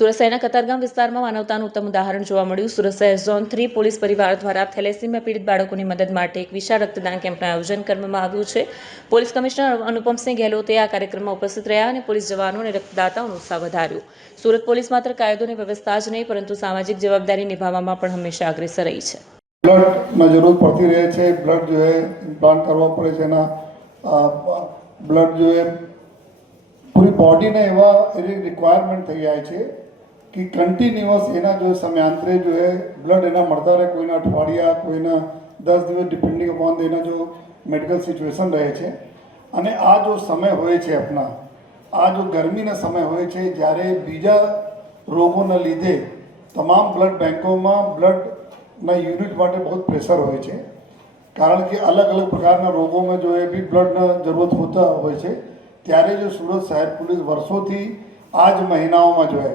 સુરત શહેરના કતારગામ વિસ્તારમાં માનવતાનું ઉત્તમ ઉદાહરણ જોવા મળ્યું. સુરત શહેર ઝોન 3 પોલીસ પરિવાર દ્વારા થેલેસીમિયા પીડિત બાળકોની મદદ માટે એક વિશાળ રક્તદાન કેમ્પનું આયોજન કરવામાં આવ્યું છે. પોલીસ કમિશનર અનુપમસિંહ ગેહલોતે આ કાર્યક્રમમાં ઉપસ્થિત રહ્યા અને પોલીસ જવાનો અને રક્તદાતાઓનો ઉત્સાહ વધાર્યો. સુરત પોલીસ માત્ર કાયદો અને વ્યવસ્થા જ નહીં પરંતુ સામાજિક જવાબદારી નિભાવવામાં પણ હંમેશા અગ્રેસર રહી છે. બ્લડમાં જરૂર પડતી રહે છે. બ્લડ જો है इम्प्लांट કરવા પડે છે. એના બ્લડ જો है પૂરી બોડીને એવા એની રિક્વાયરમેન્ટ થઈ જાય છે कि કન્ટિન્યુઅસ એના જો સમયાંતરે જો है બ્લડ એના મળતા રહે. કોઈના અઠવાડિયા, કોઈના 10 દિવસ ડિપેન્ડિંગ અપોન એના જો મેડિકલ સિચ્યુએશન રહે છે. અને આ જો સમય હોય છે આપણા, આ જો ગરમીના સમય હોય છે જ્યારે બીજા રોગોના લીધે તમામ બ્લડ બેંકોમાં બ્લડના યુનિટ માટે બહુ પ્રેશર હોય છે. કારણ કે અલગ અલગ પ્રકારના રોગોમાં જો એ બી બ્લડના જરૂરત હોતા હોય છે. ત્યારે જો સુરત શહેર પોલીસ વર્ષોથી આ જ મહિનાઓમાં જો है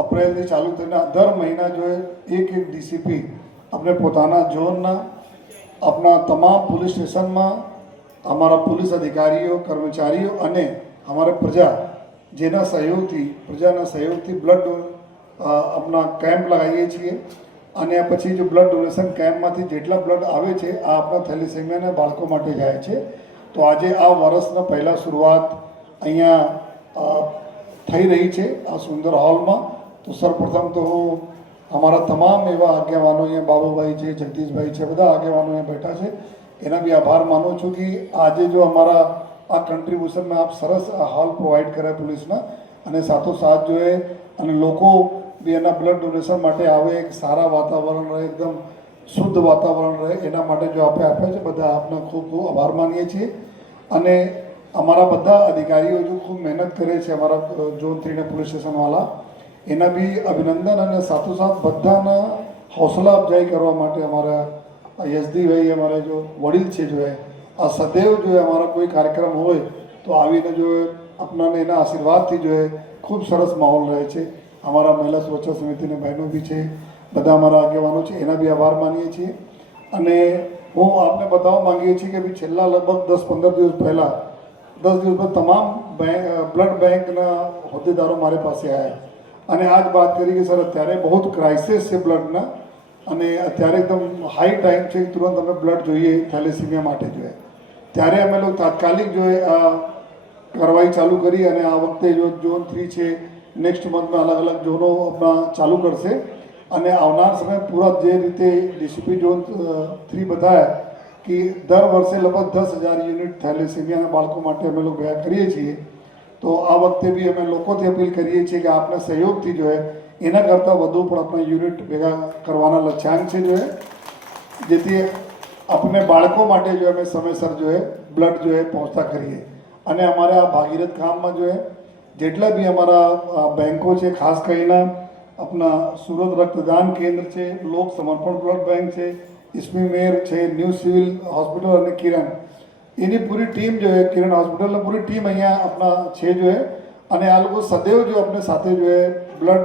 અપ્રિલથી ચાલુ થઈને દર મહિના જો એક ડીસીપી આપણે પોતાના ઝોનના આપણા તમામ પોલીસ સ્ટેશનમાં અમારા પોલીસ અધિકારીઓ, કર્મચારીઓ અને અમારા પ્રજાના સહયોગથી બ્લડ આપણા કેમ્પ લગાવીએ છીએ. અને પછી જો બ્લડ ડોનેશન કેમ્પમાંથી જેટલા બ્લડ આવે છે આ આપણા થેલેસેમિયાના બાળકો માટે જાય છે. તો આજે આ વર્ષના પહેલાં શરૂઆત અહીંયા થઈ રહી છે આ સુંદર હોલમાં. તો સર્વપ્રથમ તો હું અમારા તમામ એવા આગેવાનો અહીંયા બાબુભાઈ છે, જગદીશભાઈ છે, બધા આગેવાનો અહીંયા બેઠા છે, એના બી આભાર માનું છું કે આજે જો અમારા આ કન્ટ્રીબ્યુશનમાં આપ સરસ આ હોલ પ્રોવાઈડ કર્યા પોલીસના. અને સાથોસાથ જો એ અને લોકો બી એના બ્લડ ડોનેશન માટે આવે, એક સારા વાતાવરણ રહે, એકદમ શુદ્ધ વાતાવરણ રહે, એના માટે જો આપણે આપ્યા છે બધા આપનો ખૂબ ખૂબ આભાર માનીએ છીએ. અને અમારા બધા અધિકારીઓ જો ખૂબ મહેનત કરે છે અમારા ઝોન 3ના પોલીસ સ્ટેશનવાળા, એના બી અભિનંદન. અને સાથોસાથ બધાના હૌસલા અફજાઈ કરવા માટે અમારા યશદીભાઈ અમારે જો વડીલ છે જો આ સદૈવ જો અમારા કોઈ કાર્યક્રમ હોય તો આવીને જો આપણાને એના આશીર્વાદથી જો ખૂબ સરસ માહોલ રહે છે. અમારા મહિલા સુરક્ષા સમિતિના બહેનો બી છે, બધા અમારા આગેવાનો છે, એના બી આભાર માનીએ છીએ. અને હું આપને બતાવવા માંગીએ છીએ કે ભાઈ છેલ્લા લગભગ 10-15 દિવસ પહેલાં 10 દિવસ પર તમામ બ્લડ બેંકના હોદ્દેદારો મારી પાસે આવ્યા અને આ જ વાત કરી કે સર અત્યારે બહુ ક્રાઇસિસ છે બ્લડના અને અત્યારે એકદમ હાઈ ટાઈમ છે કે તુરંત અમે બ્લડ જોઈએ થેલેસીમિયા માટે જોઈએ. ત્યારે અમે લોકો તાત્કાલિક જોઈએ આ કાર્યવાહી ચાલુ કરી. અને આ વખતે જો ઝોન 3 છે, નેક્સ્ટ મંથમાં અલગ અલગ ઝોનો આપણા ચાલુ કરશે. અને આવનાર સમય પૂરા જે રીતે ડીસીપી ઝોન 3 બતાવ્યા કે દર વર્ષે લગભગ 10,000 યુનિટ થેલેસીમિયાના બાળકો માટે અમે લોકો ભેગા કરીએ છીએ. તો આ વખતે બી અમે લોકોથી અપીલ કરીએ છીએ કે આપના સહયોગથી જો એના કરતાં વધુ પણ આપણે યુનિટ ભેગા કરવાના લક્ષ્યાંક છે જો જેથી આપણે બાળકો માટે જો અમે સમયસર જો બ્લડ જો પહોંચતા કરીએ. અને અમારે આ ભાગીરથ કામમાં જો જેટલા બી અમારા બેંકો છે, ખાસ કરીને આપણા સુરત રક્તદાન કેન્દ્ર છે, લોક સમર્પણ બ્લડ બેંક છે, ઇસ્મી મેર છે, ન્યૂ સિવિલ હોસ્પિટલ અને કિરણ, એની પૂરી ટીમ જો કિરણ હોસ્પિટલની પૂરી ટીમ અહીંયા આપણા છે જો અને આ લોકો સદૈવ જો આપણે સાથે જો બ્લડ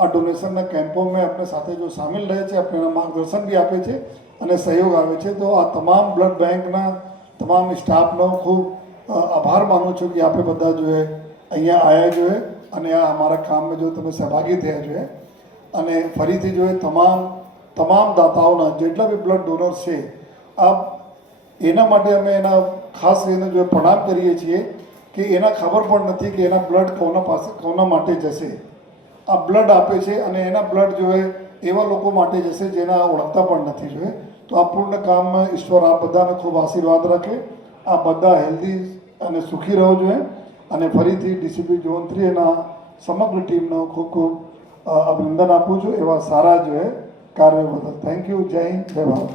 આ ડોનેશનના કેમ્પોમાં આપણે સાથે જો સામેલ રહે છે, આપણે માર્ગદર્શન બી આપે છે અને સહયોગ આવે છે. તો આ તમામ બ્લડ બેંકના તમામ સ્ટાફનો ખૂબ આભાર માનું છું કે આપણે બધા જો અહીંયા આવ્યા જોઈએ અને આ અમારા કામમાં જો તમે સહભાગી થયા જોઈએ. અને ફરીથી જો તમામ દાતાઓના જેટલા બી બ્લડ ડોનર્સ છે આ એના માટે અમે એના ખાસ કરીને જો પ્રણામ કરીએ છીએ કે એના ખબર પણ નથી કે એના બ્લડ કોના માટે જશે. આ બ્લડ આપે છે અને એના બ્લડ જો એવા લોકો માટે જશે જેના ઓળખતા પણ નથી જોઈએ. તો આ પૂર્ણ કામમાં ઈશ્વર આ બધાને ખૂબ આશીર્વાદ રાખે, આ બધા હેલ્ધી અને સુખી રહો જોઈએ. અને ફરીથી ડીસીપી ઝોન 3 એના સમગ્ર ટીમનો ખૂબ ખૂબ અભિનંદન આપું છું એવા સારા જો કાર્ય બદલ. Thank you. જય હિન્દ, જય ભારત.